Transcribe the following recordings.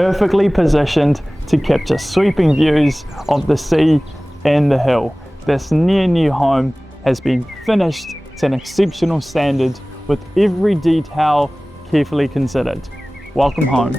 perfectly positioned to capture sweeping views of the sea and the hill. This near new home has been finished to an exceptional standard with every detail carefully considered. Welcome home.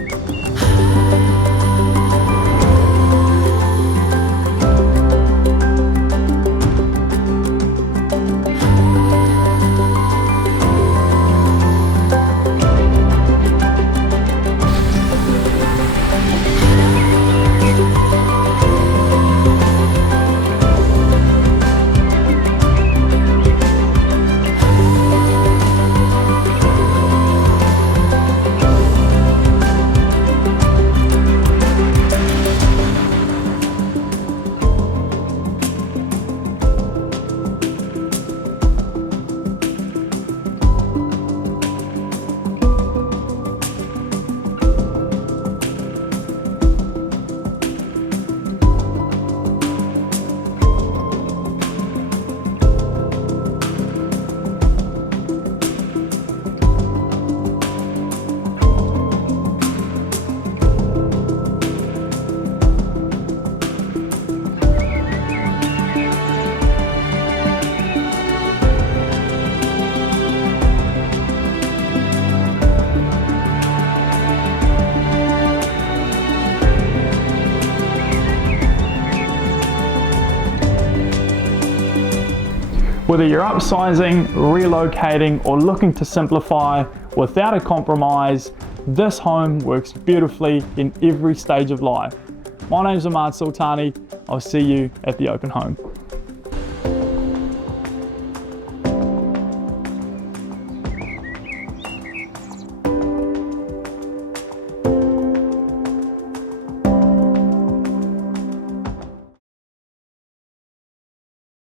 Whether you're upsizing, relocating, or looking to simplify without a compromise, this home works beautifully in every stage of life. My name's Ahmad Sultani. I'll see you at the open home.